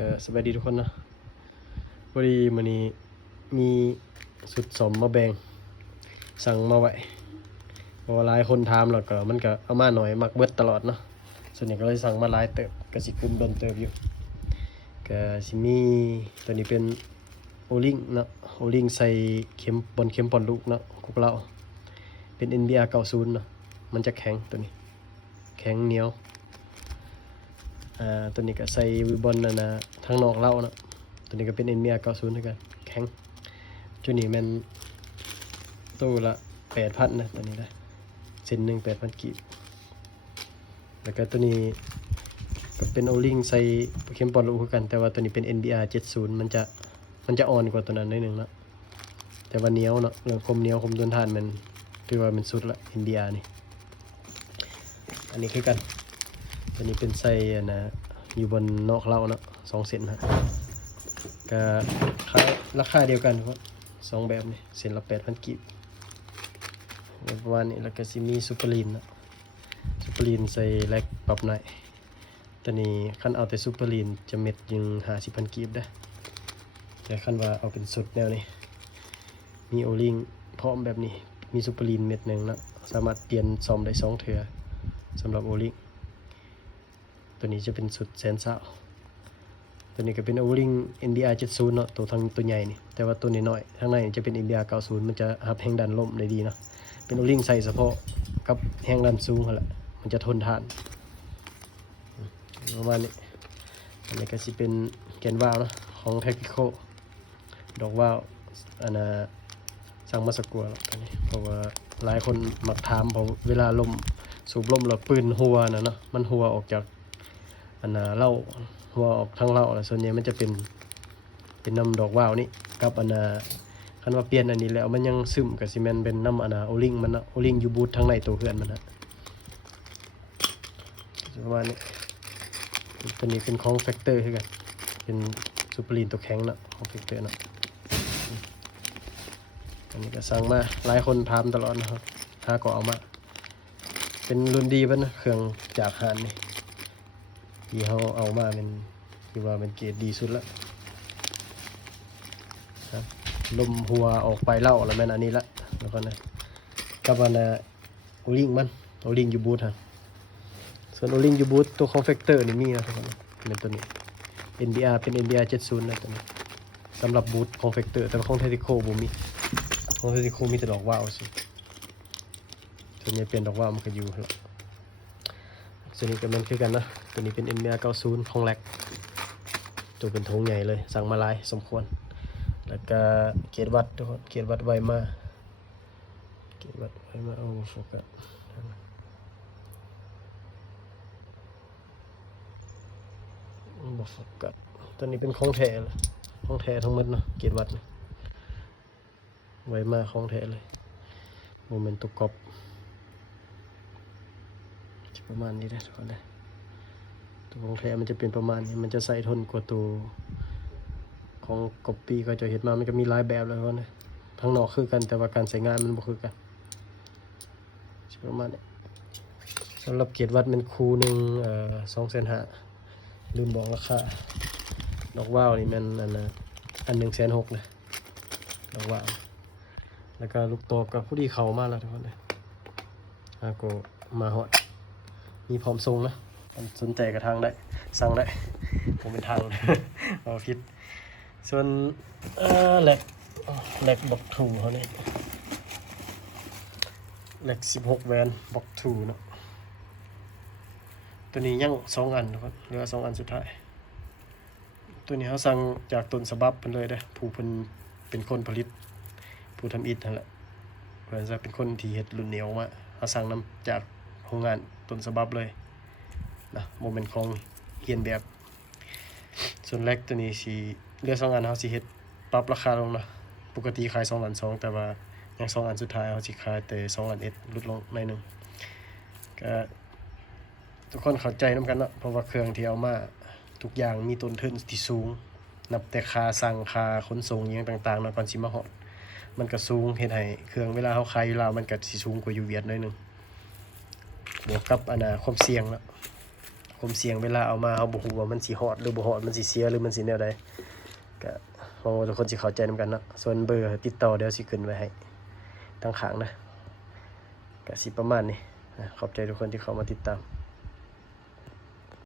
ก็สบายดีทุกคนนะพอดีมื้อนี้มีสุดสมมาแบ่งสั่งมาไว้เพราะว่าหลายคนถามแล้วก็มันก็เอามาหน่อยมักเบิดตลอดเนาะส่วนใหญ่ก็เลยสั่งมาหลายเติบก็สิกึมโดนเติบอยู่ก็สิมีตัวนี้เป็นโอลิงเนาะโอลิงใส่เข็มบอลเข็มปอนลูกเนาะกุกเหล้าเป็น NBR 90เนาะมันจะแข็งตัวนี้แข็งเหนียวตัวนี้ก็ใส่วิบอลทางนอกเหล้าเนาะตัวนี้ก็เป็น NBR 90เหมือนกันแข็งจุดนี้มันตู้ละ 8,000 นะตัวนี้ได้เส้นหนึ่ง 8,000 กีบแล้วก็ตัวนี้ก็เป็นโอลิงใส่เข็มปอนลูกเหมือนกันแต่ว่าตัวนี้เป็น NBR 70มันจะอ่อนกว่าตัวนั้นนิดนึงเนาะแต่ว่าเหนียวเนาะเรื่องคมเหนียวคมทนทานมันถือว่ามันสุดละ NBR นี่อันนี้คือกันตัวนี้เป็นไส้อยู่บนนอกเหล้าเนาะ2 เส้นฮะก็ขายราคาเดียวกันครับ2แบบนี่เส้นละ 8,000 กีบประมาณนี้แล้วก็สิมีซูเปอร์ลีนเนาะซูเปอร์ลีนใส่แลกปรับหน่อยตัวนี้คันเอาแต่ซูเปอร์ลีนจะเม็ดยัง50,000 กีบได้แต่คันว่าเอาเป็นสุดแนวนี้มีโอลิงพร้อมแบบนี้มีซูเปอร์ลีนเม็ดหนึ่งเนาะสามารถเปลี่ยนซ่อมได้2 เทื่อสำหรับโอลิงตัวนี้จะเป็นสุดแสนเศร้าตัวนี้ก็เป็นโอลิง NBR 70เนาะตัวทางตัวใหญ่นี่แต่ว่าตัวนี้น้อยข้างในจะเป็น NBR 90มันจะรับแรงดันลมได้ดีเนาะเป็นโอลิงใส่เฉพาะกับแรงดันสูงนั่นแหละมันจะทนทานประมาณนี้อันนี้ก็สิเป็นแกนวาล์วเนาะของ Tactical ดอกวาล์วสั่งมาสักกัวแล้วกันนี่เพราะว่าหลายคนมักถามเพราะเวลาลมสูบลมแล้วปืนหัวเนาะมันหัวออกจากเหล้าหัวออกทางเหล้าแล้วส่วนใหญ่มันจะเป็นน้ำดอกวาล์วนี่กับคันว่าเปลี่ยนอันนี้แล้วมันยังซึมกับซีเมนต์เป็นน้ำโอลิงมันนะโอลิงยูบูททางในตัวเพื่อนมันนะประมาณนี้ตัวนี้เป็นของแฟกเตอร์คือกันเป็นซูเปอร์ลีนตัวแข็งนะของแฟกเตอร์นะอันนี้ก็สั่งมาหลายคนถามตลอดนะครับถ้าก็เอามาเป็นรุ่นดีป่ะนะเครื่องจากหานนี่ที่เขาเอามาเป็นที่ว่าเป็นเกรดดีสุดแล้วครับลมหัวออกไปเล่าแล้วแม่นอันนี้ละแล้วก็นะกับโอลิงมันโอลิงยูบูทฮะส่วนโอลิงยูบูทตัวคอนเฟกเตอร์นี่มีนะทุกคนเป็นตัวนี้ NBR เป็น NBR 70นะตัวนี้สำหรับบูทคอนเฟกเตอร์แต่ว่าของเทติโคบูมีของเทติโคมีแต่ดอกว่าวสิส่วนใหญ่เปลี่ยนดอกว่าวมันก็อยู่แล้วส่วนนี้ก็มันคือกันนะตัวนี้เป็น NBR 90ของแลกตัวเป็นธงใหญ่เลยสั่งมาหลายสมควรแล้วก็เกียรติวัดทุกคนเกียรติวัดไวมาเกียรติวัดไวมาโอ้โฟกัสบ่โฟกัสตัวนี้เป็นของแท้เลยของแท้ทั้งหมดเนาะเกียรติวัดไวมาของแท้เลยโมเมนต์ตุกกอบประมาณนี้นะทุกคนนะตัวของแท้มันจะเป็นประมาณนี้มันจะใส่ทนกว่าตัวของก๊อปปี้ก็จะเห็นมามันก็มีหลายแบบเลยว่านะทั้งนอกคือกันแต่ว่าการใช้งานมันบ่คือกันประมาณนี้สำหรับเกียรติวัดเป็นคูหนึ่ง250,000ลืมบอกราคาดอกว่าวนี่มัน160,000เลยดอกว่าวแล้วก็ลูกโตกับผู้ที่เขามาแล้วทุกคนเลยก็มาฮอดมีพร้อมส่งนะสนใจกับทางได้สั่งได้ผมเป็นทางเอาพิษส่วนแหลกบอกถูเขาเนี่ยแหลก16 แวนบอกถูเนาะตัวนี้ยัง2 อันนะครับเหลือ2 อันสุดท้ายตัวนี้เขาสั่งจากต้นฉบับเป็นเลยได้ผู้เป็นคนผลิตผู้ทำอิฐนั่นแหละเพื่อนจะเป็นคนที่เฮ็ดรุ่นเหนียวมาเขาสั่งนำจากโรงงานต้นฉบับเลยนะโมเมนต์ของเรียนแบบส่วนแรกตัวนี้สีเลือก2 อันเขาสิเฮ็ดปรับราคาลงนะปกติขาย2,200,000แต่ว่ายัง2 อันสุดท้ายเขาสิขายแต่2,100,000ลดลงหน่อยนึงก็ทุกคนเข้าใจนํกันเนาะเพราะว่าเครื่องที่เอามาทุกอย่างมีต้นทุนที่สูงนับแต่ค่าสั่งค่าขนส่งอย่างต่างๆเนาะก่อนสิมาฮอดมันก็สูงเฮ็ดให้เครื่องเวลาเขาขายอยู่ลาวมันก็สิสูงกว่าอยู่เวียดหน่อยนึงบวกกับความเสี่ยงแล้วค ความเสี่ยงเวลาเอามาเฮาบ่ฮู้ว่ามันสิฮอดหรือบ่ฮอดมันสิเสียหรือมันสิแนวใดก็หวังว่าทุกคนสิเข้าใจนำกันเนาะส่วนเบอร์ติดต่อเดี๋ยวสิขึ้นไว้ให้ทางข้างนะก็สิประมาณนี้ขอบใจทุกคนที่เข้ามาติดตาม